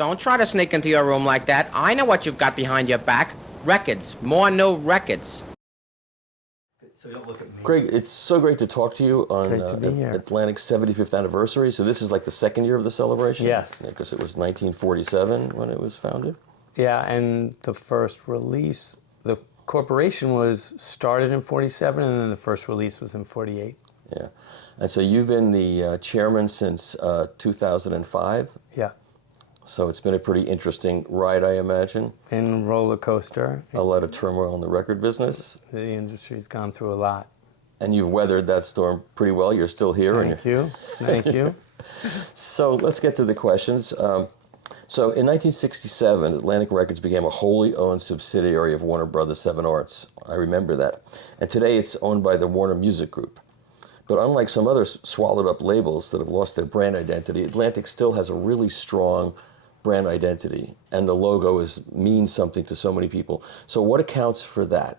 Don't try to sneak into your room like that. I know what you've got behind your back. Records. More new records. So don't look at me. Greg, it's so great to talk to you on Great to be here. Atlantic's 75th anniversary. So this is like the second year of the celebration? Yes. Because it was 1947 when it was founded? Yeah, and the first release, the corporation was started in 47, and then the first release was in 48. Yeah. And so you've been the chairman since 2005? Yeah. So it's been a pretty interesting ride, I imagine. In roller coaster. A lot of turmoil in the record business. The industry's gone through a lot. And you've weathered that storm pretty well. You're still here. Thank you. Thank you. So let's get to the questions. So in 1967, Atlantic Records became a wholly owned subsidiary of Warner Brothers 7 Arts. I remember that. And today it's owned by the Warner Music Group. But unlike some other swallowed up labels that have lost their brand identity, Atlantic still has a really strong brand identity, and the logo means something to so many people. So what accounts for that?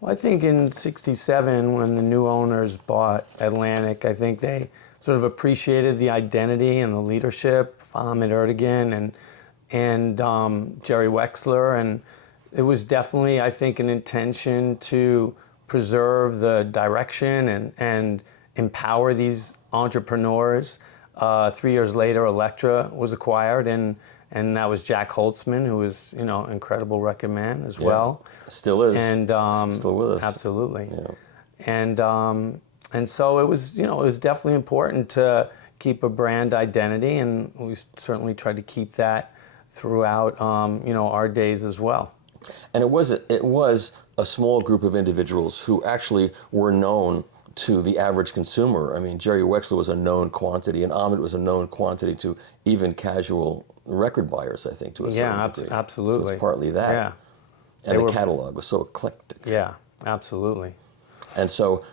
Well, I think in 67, when the new owners bought Atlantic, I think they sort of appreciated the identity and the leadership of Ahmet Ertegun and Jerry Wexler, and it was definitely, I think, an intention to preserve the direction and empower these entrepreneurs. 3 years later, Elektra was acquired, and that was Jack Holtzman, who was, incredible record man as well. Still is. And still with us. Absolutely. Yeah. And so it was, it was definitely important to keep a brand identity, and we certainly tried to keep that throughout, our days as well. And it was a small group of individuals who actually were known to the average consumer. I mean, Jerry Wexler was a known quantity, and Ahmet was a known quantity to even casual record buyers, I think, to a certain degree. Absolutely. So it's partly that. Yeah. And the catalog was so eclectic. Yeah, absolutely. And so,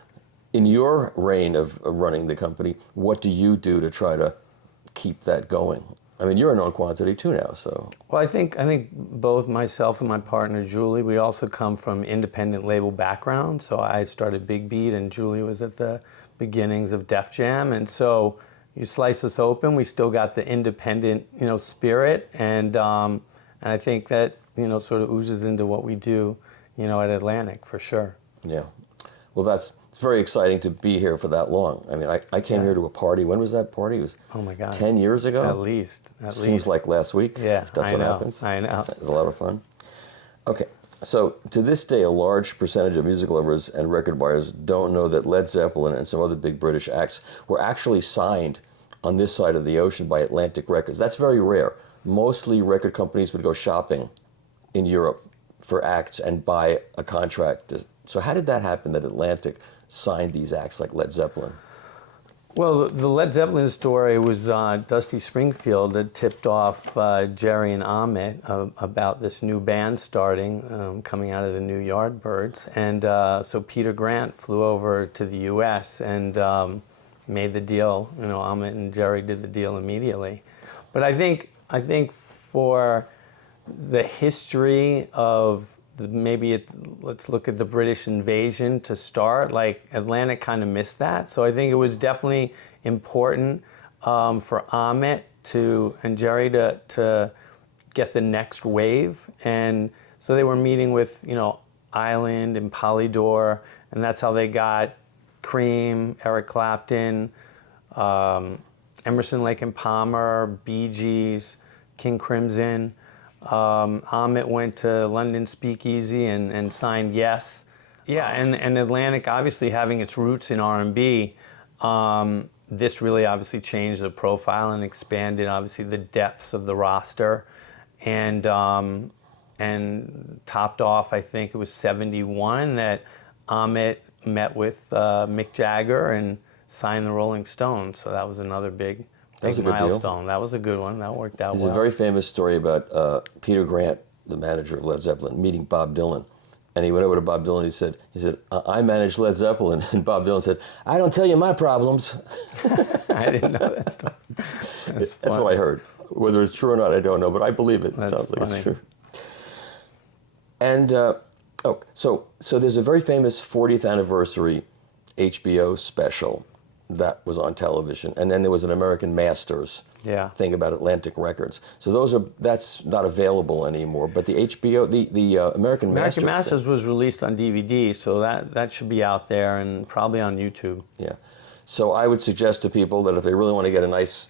in your reign of running the company, what do you do to try to keep that going? I mean, you're a known quantity too now, so. Well, I think both myself and my partner Julie, we also come from independent label background. So I started Big Beat, and Julie was at the beginnings of Def Jam, and so you slice us open, we still got the independent, spirit, and I think that sort of oozes into what we do, at Atlantic for sure. Yeah. Well, it's very exciting to be here for that long. I mean, I came here to a party. When was that party? It was, oh my God, 10 years ago? At least. Seems like last week. Yeah, That's what happens. I know. It was a lot of fun. Okay, so to this day, a large percentage of music lovers and record buyers don't know that Led Zeppelin and some other big British acts were actually signed on this side of the ocean by Atlantic Records. That's very rare. Mostly record companies would go shopping in Europe for acts and buy a contract. So how did that happen, that Atlantic signed these acts like Led Zeppelin? Well, the Led Zeppelin story was Dusty Springfield that tipped off Jerry and Ahmet about this new band starting, coming out of the New Yardbirds. And so Peter Grant flew over to the U.S. and made the deal. Ahmet and Jerry did the deal immediately. But I think for the history of let's look at the British invasion to start, like Atlantic kind of missed that. So I think it was definitely important for Ahmet and Jerry to get the next wave. And so they were meeting with, Island and Polydor, and that's how they got Cream, Eric Clapton, Emerson, Lake and Palmer, Bee Gees, King Crimson. Ahmet went to London Speakeasy and signed Yes. Yeah, and Atlantic obviously having its roots in R&B, this really obviously changed the profile and expanded obviously the depths of the roster. And topped off, I think it was 71 that Ahmet met with Mick Jagger and signed the Rolling Stones. So that was another big milestone. That was a good one. That worked out well. There's a very famous story about Peter Grant, the manager of Led Zeppelin, meeting Bob Dylan. And he went over to Bob Dylan and he said, I manage Led Zeppelin. And Bob Dylan said, I don't tell you my problems. I didn't know that story. That's what I heard. Whether it's true or not, I don't know, but I believe it. That's sounds like funny. It's true. And, so there's a very famous 40th anniversary HBO special that was on television, and then there was an American Masters Yeah. thing about Atlantic Records. So that's not available anymore. But the HBO, the American American Masters Masters was released on DVD, so that should be out there and probably on YouTube. yeah. So I would suggest to people that if they really want to get a nice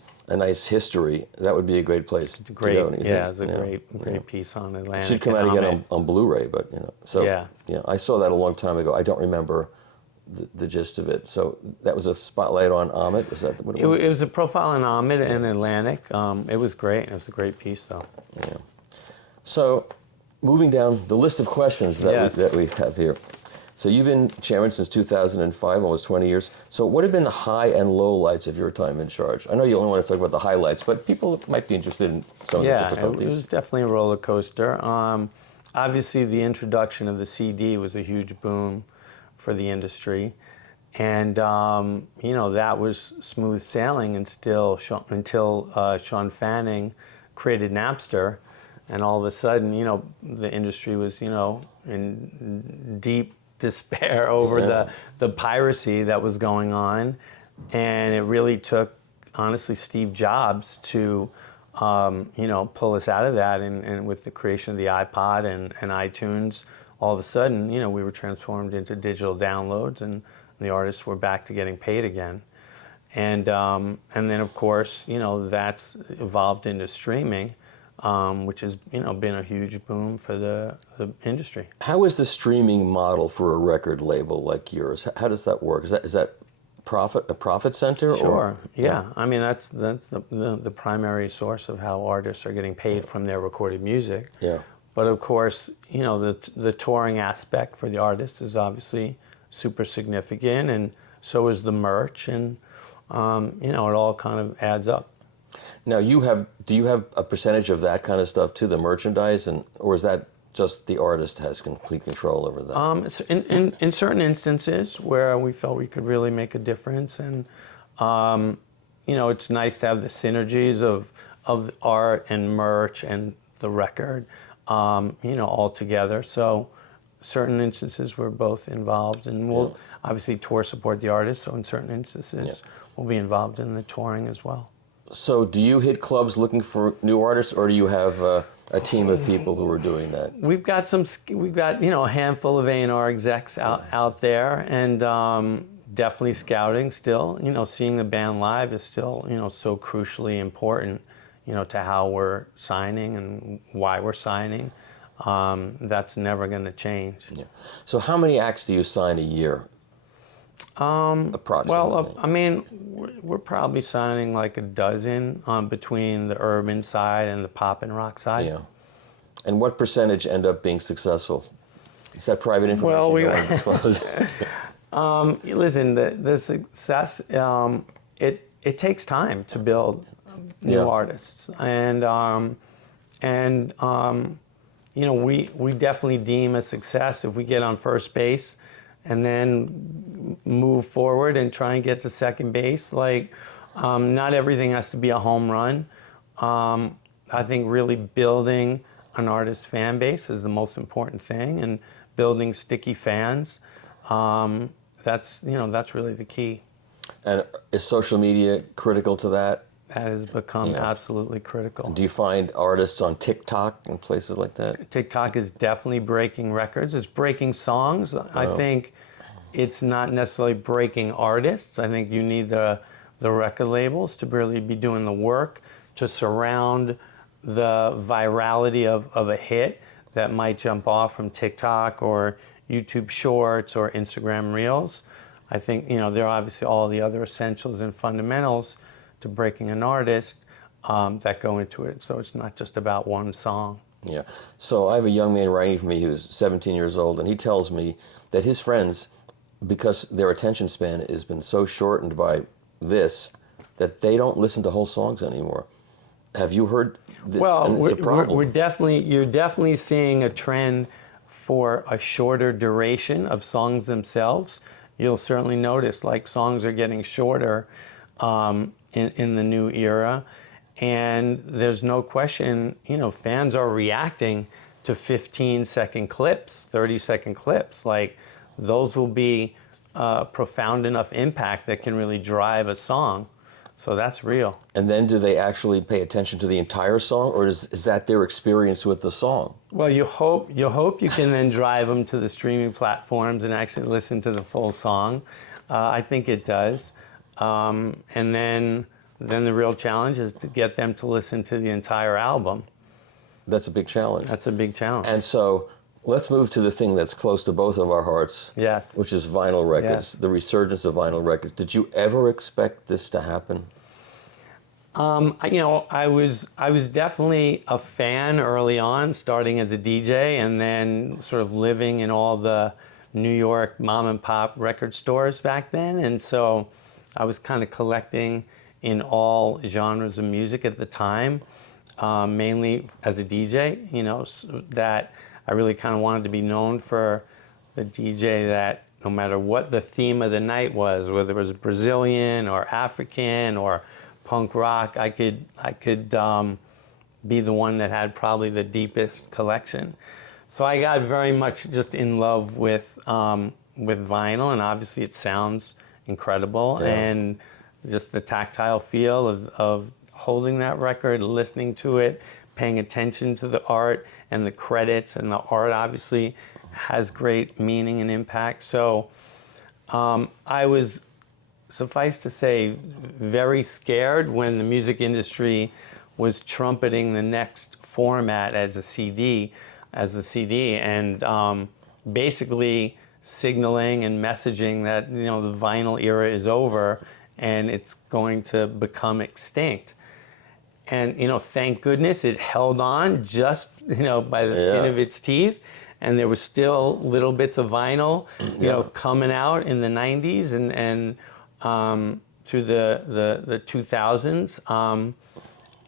history, that would be a great place to Great, go. yeah, it's a great piece on Atlantic. It should come out again on Blu-ray, but So Yeah. I saw that a long time ago. I don't remember the gist of it. So that was a spotlight on Ahmet. Was that what it was? It was a profile on Ahmet and Atlantic. It was great. It was a great piece, though. Yeah. So moving down the list of questions that we have here. So you've been chairman since 2005, almost 20 years. So what have been the high and low lights of your time in charge? I know you only want to talk about the highlights, but people might be interested in some of the Yeah, difficulties. it was definitely a roller coaster. Obviously, the introduction of the CD was a huge boom for the industry. And, that was smooth sailing until Sean Fanning created Napster. And all of a sudden, the industry was, in deep despair over the piracy that was going on. And it really took, honestly, Steve Jobs to, pull us out of that. And with the creation of the iPod and iTunes, all of a sudden, we were transformed into digital downloads, and the artists were back to getting paid again. And then, of course, that's evolved into streaming, which has, been a huge boom for the industry. How is the streaming model for a record label like yours? How does that work? Is that a profit center? Sure. Yeah. I mean, that's the primary source of how artists are getting paid from their recorded music. Yeah. But of course, the touring aspect for the artist is obviously super significant, and so is the merch, and it all kind of adds up. Now, do you have a percentage of that kind of stuff too, the merchandise, or is that just the artist has complete control over that? In certain instances where we felt we could really make a difference, and it's nice to have the synergies of art and merch and the record, all together. So certain instances we're both involved, and we'll obviously tour support the artist. So in certain instances we'll be involved in the touring as well. So do you hit clubs looking for new artists, or do you have a team of people who are doing that? We've got a handful of A&R execs out there, and definitely scouting still. Seeing the band live is still so crucially important, to how we're signing and why we're signing. That's never going to change. Yeah. So how many acts do you sign a year? Approximately. Well, I mean, we're probably signing like a dozen between the urban side and the pop and rock side. Yeah. And what percentage end up being successful? Is that private information? Well, you don't disclose? Listen, the success, it takes time to build new artists, and we definitely deem a success if we get on first base and then move forward and try and get to second base. Not everything has to be a home run. I think really building an artist's fan base is the most important thing, and building sticky fans. That's really the key. And is social media critical to that? That has become absolutely critical. Do you find artists on TikTok and places like that? TikTok is definitely breaking records. It's breaking songs. I think it's not necessarily breaking artists. I think you need the record labels to really be doing the work to surround the virality of a hit that might jump off from TikTok or YouTube Shorts or Instagram Reels. I think, there are obviously all the other essentials and fundamentals to breaking an artist that go into it. So it's not just about one song. Yeah. So I have a young man writing for me who's 17 years old, and he tells me that his friends, because their attention span has been so shortened by this, that they don't listen to whole songs anymore. Have you heard this? Well, And it's a problem. you're definitely seeing a trend for a shorter duration of songs themselves. You'll certainly notice songs are getting shorter in the new era, and there's no question, fans are reacting to 15-second clips, 30-second clips. Those will be profound enough impact that can really drive a song. So that's real. And then do they actually pay attention to the entire song, or is that their experience with the song? Well, you hope you can then drive them to the streaming platforms and actually listen to the full song. I think it does. And then the real challenge is to get them to listen to the entire album. That's a big challenge. That's a big challenge. And so let's move to the thing that's close to both of our hearts. Yes. Which is vinyl records, Yes. the resurgence of vinyl records. Did you ever expect this to happen? I was definitely a fan early on, starting as a DJ, and then sort of living in all the New York mom and pop record stores back then. And so I was kind of collecting in all genres of music at the time, mainly as a DJ, that I really kind of wanted to be known for the DJ that no matter what the theme of the night was, whether it was Brazilian or African or punk rock, I could be the one that had probably the deepest collection. So I got very much just in love with vinyl, and obviously it sounds incredible, Yeah. and just the tactile feel of holding that record, listening to it, paying attention to the art and the credits, and the art obviously has great meaning and impact. So I was, suffice to say, very scared when the music industry was trumpeting the next format as the CD, and basically signaling and messaging that the vinyl era is over and it's going to become extinct. And thank goodness it held on just by the skin of its teeth, and there was still little bits of vinyl coming out in the 90s and through the 2000s,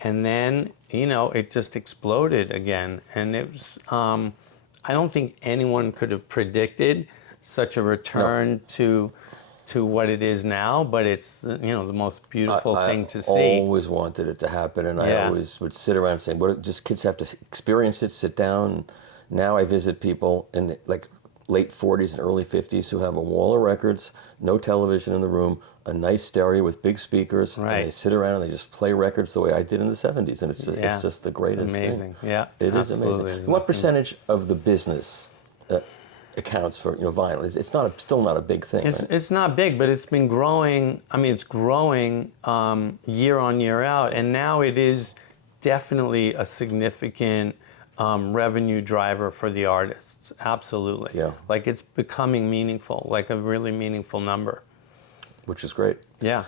and then it just exploded again, and it was I don't think anyone could have predicted such a return to what it is now, but it's the most beautiful thing to see. I always wanted it to happen, and I always would sit around saying, "What? Just kids have to experience it, sit down." Now I visit people in like late 40s and early 50s who have a wall of records, no television in the room, a nice stereo with big speakers, and they sit around and they just play records the way I did in the 70s, and it's just the greatest amazing. thing. Yeah, it is amazing. What percentage of the business accounts for vinyl? It's still not a big thing. It's not big, but it's been growing. I mean, it's growing year on year out, and now it is definitely a significant revenue driver for the artists. Absolutely. Yeah. Like it's becoming meaningful, like a really meaningful number. Which is great. Yeah.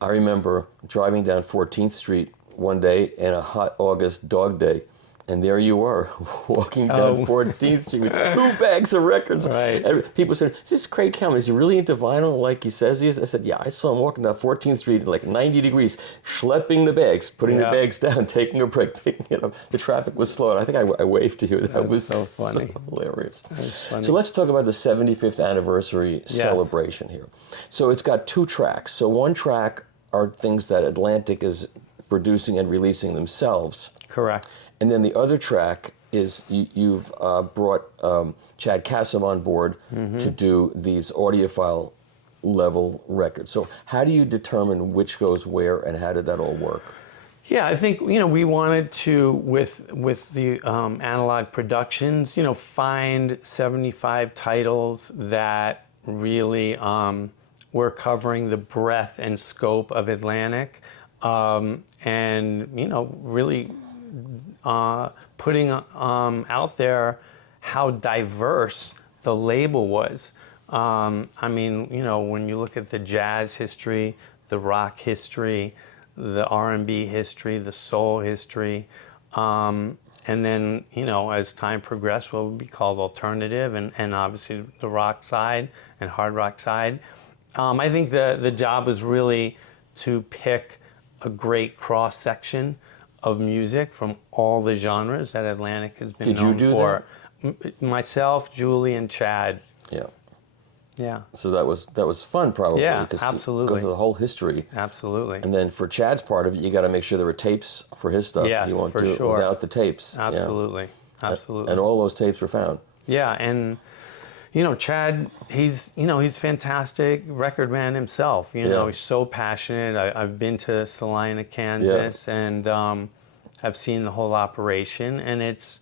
I remember driving down 14th Street one day in a hot August dog day, and there you were, walking down 14th Street with 2 bags of records. Right. And people said, "Is this Craig Kallman? Is he really into vinyl like he says he is?" I said, "Yeah, I saw him walking down 14th Street at like 90 degrees, schlepping the bags, putting the bags down, taking a break, picking it up. The traffic was slow, and I think I waved to you. That was so funny. So hilarious. That's funny. So let's talk about the 75th anniversary celebration here. So it's got 2 tracks. So one track are things that Atlantic is producing and releasing themselves. Correct. And then the other track is you've brought Chad Kasem on board to do these audiophile level records. So how do you determine which goes where, and how did that all work? Yeah, I think we wanted to with the analog productions, find 75 titles that really were covering the breadth and scope of Atlantic, and really putting out there how diverse the label was. I mean, when you look at the jazz history, the rock history, the R&B history, the soul history, and then, as time progressed, what would be called alternative, and obviously the rock side and hard rock side. I think the job was really to pick a great cross-section of music from all the genres that Atlantic has been known for. Myself, Julie, and Chad. Yeah. Yeah. So that was fun, probably. Yeah, absolutely. Because of the whole history. Absolutely. And then for Chad's part of it, you got to make sure there were tapes for his stuff. Yes, you won't for do sure. it without the tapes. Absolutely. Yeah. Absolutely. And all those tapes were found. Yeah, and Chad, he's fantastic record man himself. He's so passionate. I've been to Salina, Kansas, and have seen the whole operation, and it's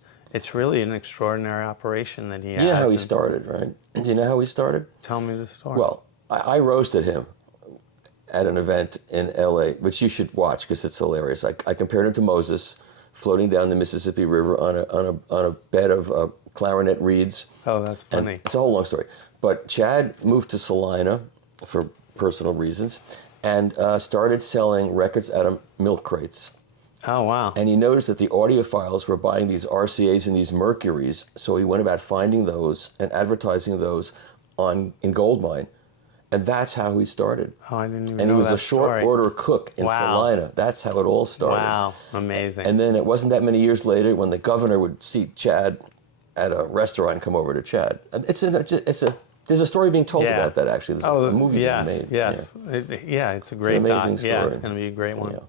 really an extraordinary operation that he has. You know how he started, right? Do you know how he started? Tell me the story. Well, I roasted him at an event in L.A., which you should watch because it's hilarious. I compared him to Moses floating down the Mississippi River on a bed of clarinet reeds. Oh, that's funny. And it's a whole long story. But Chad moved to Salina for personal reasons and started selling records out of milk crates. Oh, wow. And he noticed that the audiophiles were buying these RCAs and these Mercuries, so he went about finding those and advertising those in Goldmine. And that's how he started. Oh, I didn't even And know he was that a short story. order cook in Wow. Salina. That's how it all started. Wow, amazing. And then it wasn't that many years later when the governor would see Chad at a restaurant and come over to Chad. And there's a story being told about that, actually. There's a movie being made. Yes. Yeah. It's a great an amazing doc. Yeah, story. it's going to be a great one. Yeah.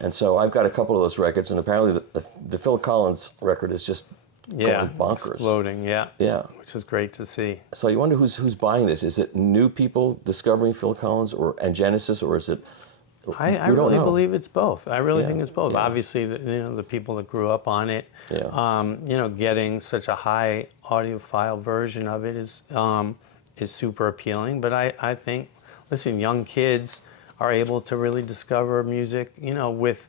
And so I've got a couple of those records, and apparently the Phil Collins record is just going bonkers. Exploding, yeah. Yeah. Which is great to see. So you wonder who's buying this. Is it new people discovering Phil Collins and Genesis, or is it? I we don't really know. believe it's both. I really think it's both. Yeah. Obviously, the people that grew up on it, getting such a high audiophile version of it is super appealing. But I think, listen, young kids are able to really discover music, with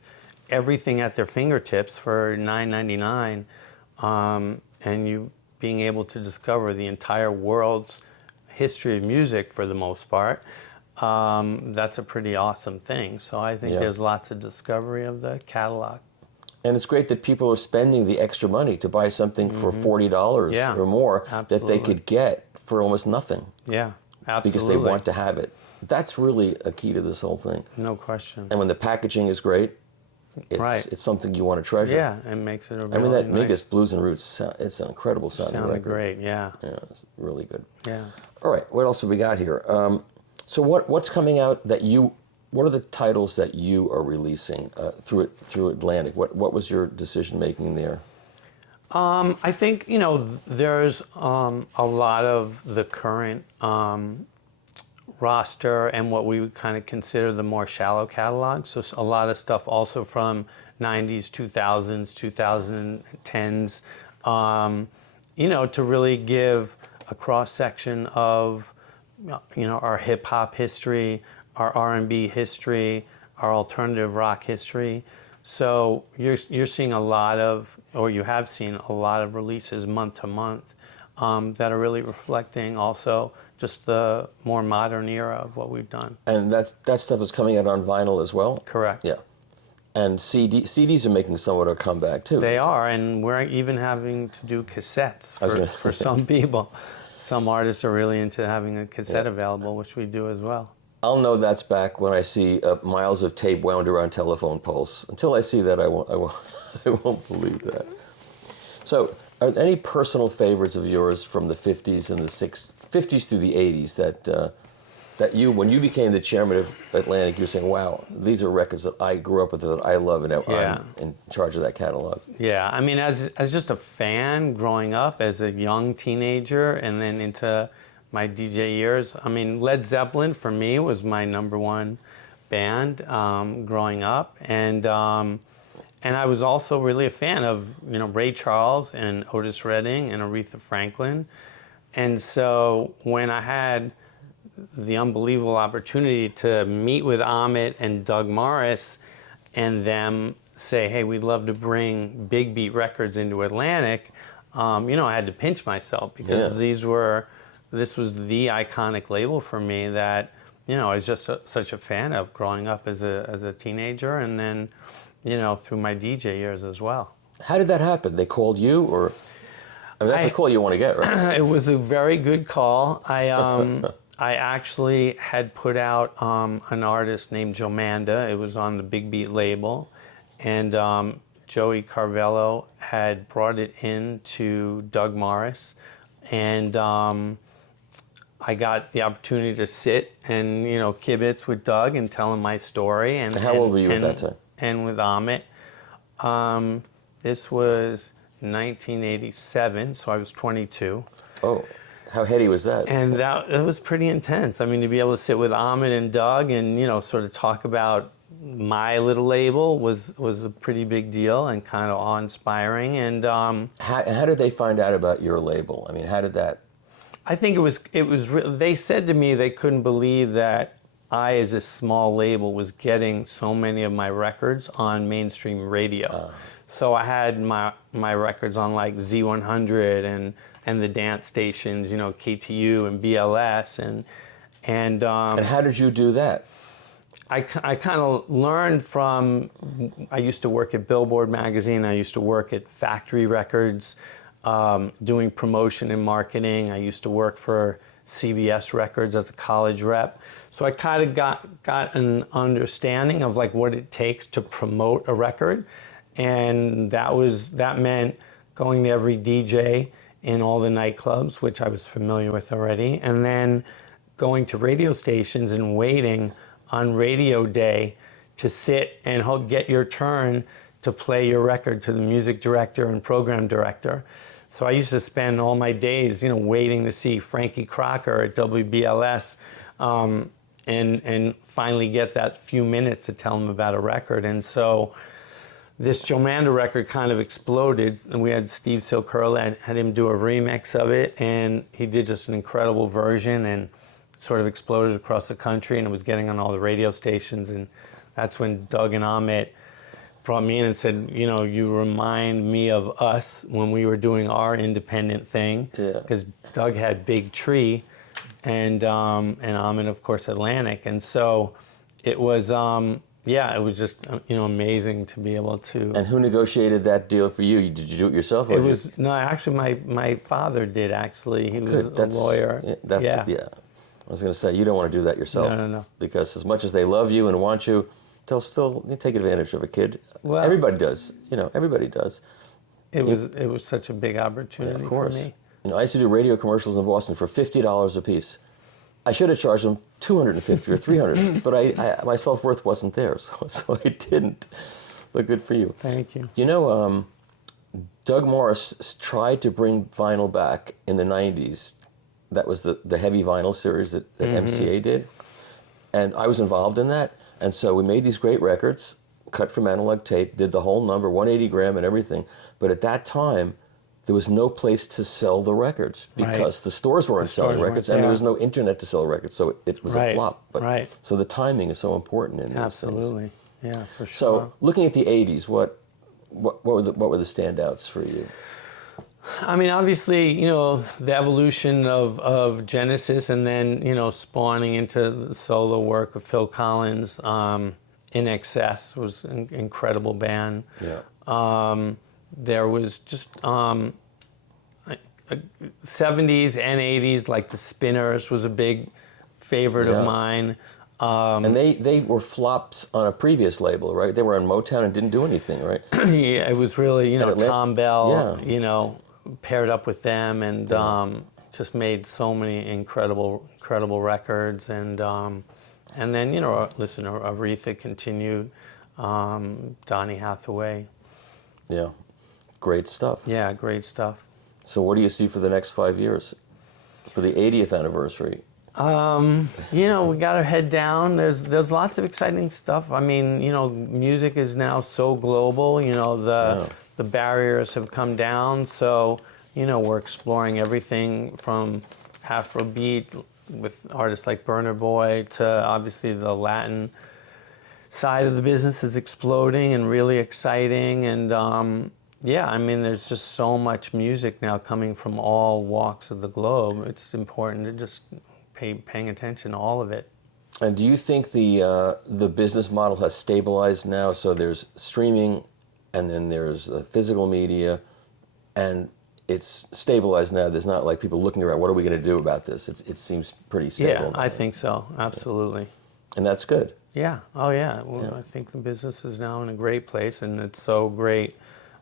everything at their fingertips for $9.99, and you being able to discover the entire world's history of music for the most part. That's a pretty awesome thing. So I think there's lots of discovery of the catalog. And it's great that people are spending the extra money to buy something for $40 or more that they could get for almost nothing. Yeah, absolutely. Because they want to have it. That's really a key to this whole thing. No question. And when the packaging is great, it's something you want to treasure. Yeah, it makes it a really I mean, that nice, Mingus Blues and Roots, it's an incredible sounding sounded record. great, yeah. Yeah, it's really good. Yeah. All right, what else have we got here? So what's coming out what are the titles that you are releasing through Atlantic? What was your decision making there? I think, there's a lot of the current roster and what we would kind of consider the more shallow catalog. So a lot of stuff also from 90s, 2000s, 2010s, to really give a cross-section of, our hip-hop history, our R&B history, our alternative rock history. So you're seeing a lot of, or you have seen a lot of releases month to month that are really reflecting also just the more modern era of what we've done. And that stuff is coming out on vinyl as well? Correct. Yeah. And CDs are making somewhat of a comeback too. They are, and we're even having to do cassettes for some people. Some artists are really into having a cassette available, which we do as well. I'll know that's back when I see miles of tape wound around telephone poles. Until I see that, I won't I won't believe that. So, are there any personal favorites of yours from the 50s and the 50s through the 80s that you, when you became the chairman of Atlantic, you're saying, wow, these are records that I grew up with that I love and I'm in charge of that catalog? Yeah, I mean, as just a fan growing up as a young teenager and then into my DJ years, I mean, Led Zeppelin for me was my number one band growing up, and I was also really a fan of Ray Charles and Otis Redding and Aretha Franklin, and so when I had the unbelievable opportunity to meet with Amit and Doug Morris and them say, hey, we'd love to bring Big Beat Records into Atlantic, I had to pinch myself because this was the iconic label for me that, I was just such a fan of growing up as a teenager and then, through my DJ years as well. How did that happen? They called you, or that's a call you want to get, right? It was a very good call. I actually had put out an artist named Jomanda. It was on the Big Beat label, and Joey Carvello had brought it in to Doug Morris, and I got the opportunity to sit and kibitz with Doug and tell him my story. And how old were you at that time? And with Amit, this was 1987, so I was 22. Oh, How heady was that? And it was pretty intense. I mean, to be able to sit with Ahmet and Doug and, you know, sort of talk about my little label was a pretty big deal and kind of awe-inspiring. And How did they find out about your label? I mean, how did that? I think they said to me they couldn't believe that I, as a small label, was getting so many of my records on mainstream radio. So I had my records on like Z100 and the dance stations, you know, KTU and BLS and how did you do that? I kind of learned from, I used to work at Billboard magazine, I used to work at Factory Records, doing promotion and marketing. I used to work for CBS Records as a college rep. So I kind of got an understanding of like what it takes to promote a record. And that meant going to every DJ in all the nightclubs, which I was familiar with already, and then going to radio stations and waiting on radio day to sit and get your turn to play your record to the music director and program director. So I used to spend all my days, you know, waiting to see Frankie Crocker at WBLS, and finally get that few minutes to tell him about a record. And so this Jomanda record kind of exploded, and we had Steve Silkerla had him do a remix of it, and he did just an incredible version and sort of exploded across the country, and it was getting on all the radio stations. And that's when Doug and Ahmet brought me in and said, you know, you remind me of us when we were doing our independent thing, because Doug had Big Tree and Ahmet, of course, Atlantic. And so it was, it was just, you know, amazing to be able to. And who negotiated that deal for you? Did you do it yourself? Or no, actually my father did, actually. He was a lawyer. Yeah. I was going to say, you don't want to do that yourself. No. Because as much as they love you and want you, they'll still take advantage of a kid. Well, everybody does. You know, everybody does. It was such a big opportunity for me. You know, I used to do radio commercials in Boston for $50 a piece. I should have charged them $250 or $300, but I my self-worth wasn't there, so I didn't. But good for you. Thank you. You know, Doug Morris tried to bring vinyl back in the 90s. That was the heavy vinyl series that MCA did. And I was involved in that. And so we made these great records, cut from analog tape, did the whole number, 180 gram and everything. But at that time, there was no place to sell the records because the stores weren't selling records, and there was no internet to sell records, so it was a flop. But, so the timing is so important in these Absolutely. things. Yeah, for sure. So looking at the 80s, what were the standouts for you? I mean, obviously, you know, the evolution of Genesis, and then, you know, spawning into the solo work of Phil Collins. In Excess was an incredible band. Yeah. There was just 70s and 80s, like the Spinners was a big favorite of mine. And they were flops on a previous label, right? They were on Motown and didn't do anything, right? Yeah, it was really, you know, Tom Bell, you know, paired up with them and just made so many incredible records. And then, you know, listen, Aretha continued, Donny Hathaway. Yeah. Great stuff. Yeah, great stuff. So what do you see for the next 5 years? For the 80th anniversary? You know, we got our head down. There's lots of exciting stuff. I mean, you know, music is now so global. You know, the barriers have come down. So, you know, we're exploring everything from Afrobeat with artists like Burna Boy to obviously the Latin side of the business is exploding and really exciting. And yeah, I mean, there's just so much music now coming from all walks of the globe. It's important to just paying attention to all of it. And do you think the business model has stabilized now? So there's streaming, and then there's physical media, and it's stabilized now. There's not like people looking around, what are we going to do about this? It seems pretty stable. Yeah, I think so, absolutely. And that's good. Yeah, oh yeah. Well, I think the business is now in a great place, and it's so great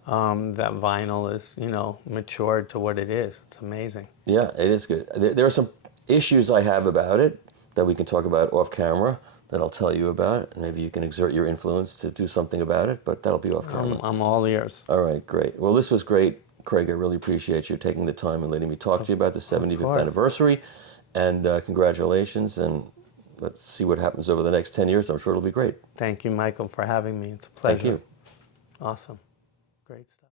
that vinyl is, you know, matured to what it is. It's amazing. Yeah, it is good. There are some issues I have about it that we can talk about off camera that I'll tell you about, and maybe you can exert your influence to do something about it, but that'll be off camera. I'm all ears. All right, great. Well, this was great Craig, I really appreciate you taking the time and letting me talk to you about the 75th course. anniversary. And congratulations, and let's see what happens over the next 10 years. I'm sure it'll be great. Thank you, Michael, for having me. It's a pleasure. Thank you. Awesome. Great stuff.